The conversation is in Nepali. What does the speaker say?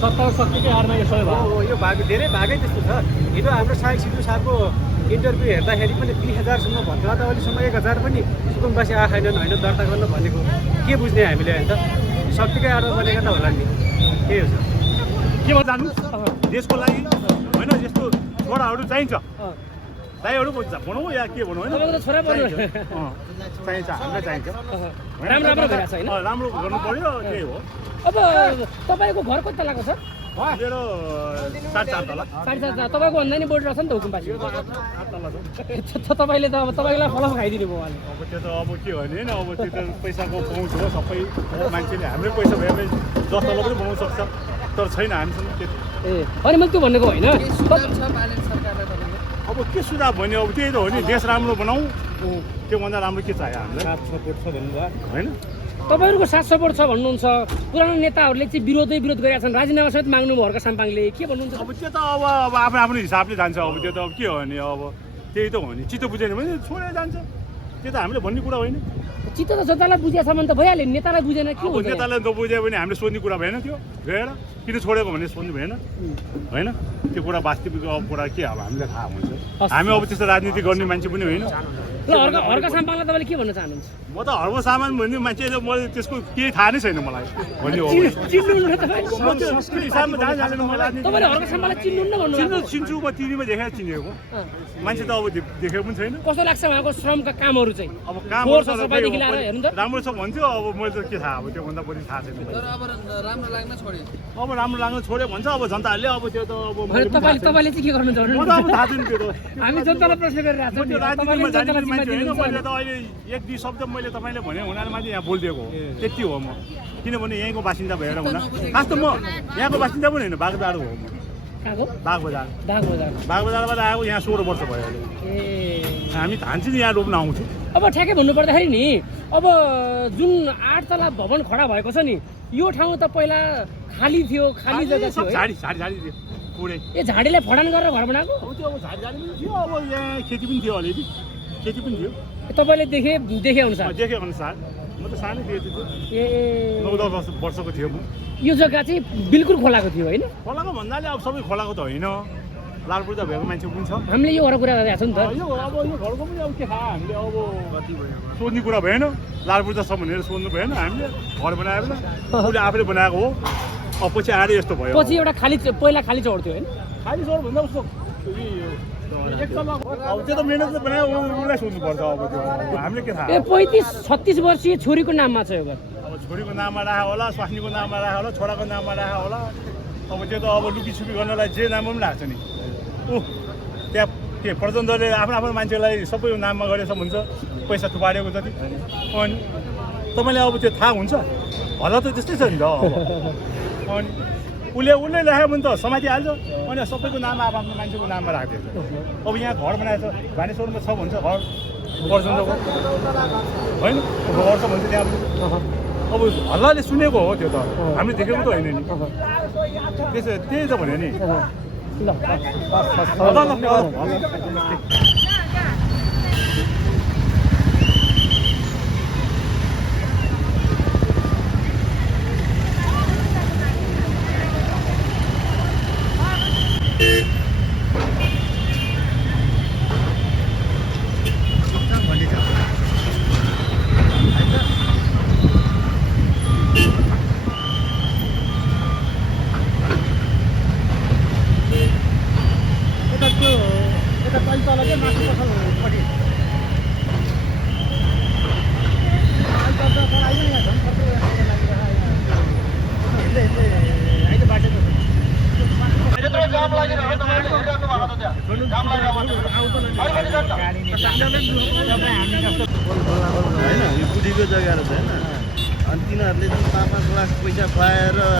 सत्ता शक्तिकै हारमा यो सबै भयो। यो भाग धेरै भागै त्यस्तो छ। हिजो हाम्रो साई सिधु साहबको इन्टरभ्यू हेर्दाखेरि पनि 20,000सम्म भन्थ्यो, त अहिलेसम्म 1,000 पनि सुकुम्बासी आएनन् होइन दर्ता गर्न भनेको। के बुझ्ने हामीले होइन त शक्तिकै हारमा बनेका त होला नि। के हो के भन्छ जानु देशको लागि होइन यस्तो छोराहरू चाहिन्छ दाइहरू भनौँ या के भनौँ होइन छोरा पर्नु चाहिन्छ हामीलाई चाहिन्छ राम्रो राम्रो भइरहेछ होइन। राम्रो गर्नु पर्यो त्यही हो। अब तपाईँको घर कति तलाको छ? मेरो 4.5 तला 4.5 तपाईँको भन्दा नि बढी रहेछ नि त हुकुमबासी। 8 तला छ। तपाईँले त अब तपाईँलाई फलम खाइदिनु भयो उहाँले। अब त्यो त अब के भने होइन अब त्यो त पैसाको पहुँच हो सबै मान्छेले हाम्रै पैसा भए पनि 10 तला पनि बनाउनु सक्छ तर छैन हामीसँग त्यति। ए अनि मैले त्यो भनेको होइन। अब के सुझाव भन्यो अब त्यही त हो नि देश राम्रो बनाऊ त्योभन्दा राम्रो के चाहियो हामीलाई सपोर्ट छ भन्नुभयो होइन। तपाईँहरूको साथ सपोर्ट छ भन्नुहुन्छ। पुरानो नेताहरूले चाहिँ विरोध गरेका छन्, राजीनामा सहित माग्नु भयो हर्क साम्पाङले। के भन्नुहुन्छ? अब त्यो त अब आफ्नो आफ्नो हिसाबले जान्छ। अब त्यो त अब के हो भने अब त्यही त हो नि चित्त बुझेन भने छोडेर जान्छ। त्यो त हामीले भन्ने कुरा होइन। चित्त त जनतालाई बुझेछ भने त भइहाल्यो, नेतालाई बुझेन के अब हुन्छ? नेतालाई नबुझ्यो भने हामीले सोध्ने कुरा भएन त्यो गएर किन छोडेको भने सोध्नु भएन होइन। त्यो कुरा वास्तविक अब कुरा के अब हामीलाई थाहा हुन्छ। हामी अब त्यस्तो राजनीति गर्ने मान्छे पनि होइन। ल हर्क साम्पाङलाई तपाईँले के भन्न चाहनुहुन्छ? म त हर्ब सामान भन्ने मान्छे मैले त्यसको केही थाहा नै छैन मलाई भन्ने हो। चिन्नुहुन्न तपाईँ? त्यो हिसाबमा जहाँ जाँदैन म राजनीति तपाईँले हर्क साम्पाङलाई चिन्नुहुन्न भन्नु चिन्छु म टिभीमा देखेर चिनेको मान्छे त अब देखेको पनि छैन। कस्तो लाग्छ उहाँको श्रमका कामहरू चाहिँ? अब काम सफाइदेखि लिएर हेर्नु त राम्रो छ भन्थ्यो अब मैले त के थाहा अब त्योभन्दा बढी थाहा छैन। अब राम्रो लाग्न छोड्यो। अब राम्रो लाग्न छोड्यो भन्छ अब जनताहरूले अब त्यो त अब तपाईँले चाहिँ के गर्नुहुन्छ म भन्नु? त अब थाहा छैन त्यो त। हामी जनतालाई प्रश्न गरिरहेको म त्यो राजनीतिमा छौँ। जाने मान्छे होइन। मैले त अहिले 1-2 शब्द मैले तपाईँले भने हुनाले मात्रै यहाँ बोलिदिएको हो त्यति हो म। किनभने यहीँको बासिन्दा भएर हुना खास त म यहाँको बासिन्दा पनि होइन बागबजार हो म। कहाँको? बागबजार बागबजार। बागबजारबाट आएको यहाँ 16 वर्ष भयो अहिले। ए हामी धान चाहिँ यहाँ रोप्न आउँछौँ। अब ठ्याक्कै भन्नुपर्दाखेरि नि अब जुन 8 तला भवन खडा भएको छ नि यो ठाउँ त पहिला खाली थियो, खाली जग्गा थियो है? झाडी झाडी झाडी थियो पुरै। ए झाडीले फडान गरेर घर बनाएको? अब त्यो अब झाडी झाडी पनि थियो अब यहाँ खेती पनि थियो अलिअलि खेती पनि थियो। तपाईँले देखे अनुसार? देखे अनुसार म त सानै थिएँ त्यो ए 9-10 वर्षको थियो म। यो जग्गा चाहिँ बिल्कुल खोलाको थियो होइन? खोलाको भन्नाले अब सबै खोलाको त होइन लालपुर्जा भएको मान्छे पनि छ। हामीले यो कुरा गरिरहेको छौँ नि त। यो अब यो घरको पनि अब के थाहा हामीले अब सोध्ने कुरा भएन। लालपुर्जा छ भनेर सोध्नु भएन हामीले घर बनाएर उसले आफैले बनाएको हो। अब पछि आएर यस्तो भयो। पछि एउटा पहिला खाली चौर थियो होइन? खाली सर भन्दा उसको एक तला अब त्यो त मेहनतले बनायो उसलाई सोध्नुपर्छ अब त्यो हामीले के थाहा। ए 35-36 वर्षीय छोरीको नाममा छ यो घर। अब छोरीको नाममा राखा होला स्वास्नीको नाममा राखा होला छोराको नाममा राखा होला। अब त्यो त अब लुकीछुपी गर्नलाई जे नाममा पनि लाग्छ नि। त्यहाँ के प्रचण्डले आफ्नो मान्छेलाई सबै नाममा गरेछ भन्छ पैसा थुपारेको जति। अनि तपाईँले अब त्यो थाहा हुन्छ होला त त्यस्तै छ नि त अब। अनि उसले राख्यो भने त समातिहाल्छ। अनि सबैको नाममा आफ्नो मान्छेको नाममा राखिदिन्छ। अब यहाँ घर बनाएछ भानेश्वरमा छ भन्छ घर प्रचण्डको होइन घर छ भन्छ त्यहाँ अब हल्लाले सुनेको हो त्यो त हामीले देखेको त होइन नि। त्यसो त्यही त भन्यो नि। होइन यो बुढीको जग्गा रहेछ होइन अनि तिनीहरूले चाहिँ 5-5 लाख पैसा खुवाएर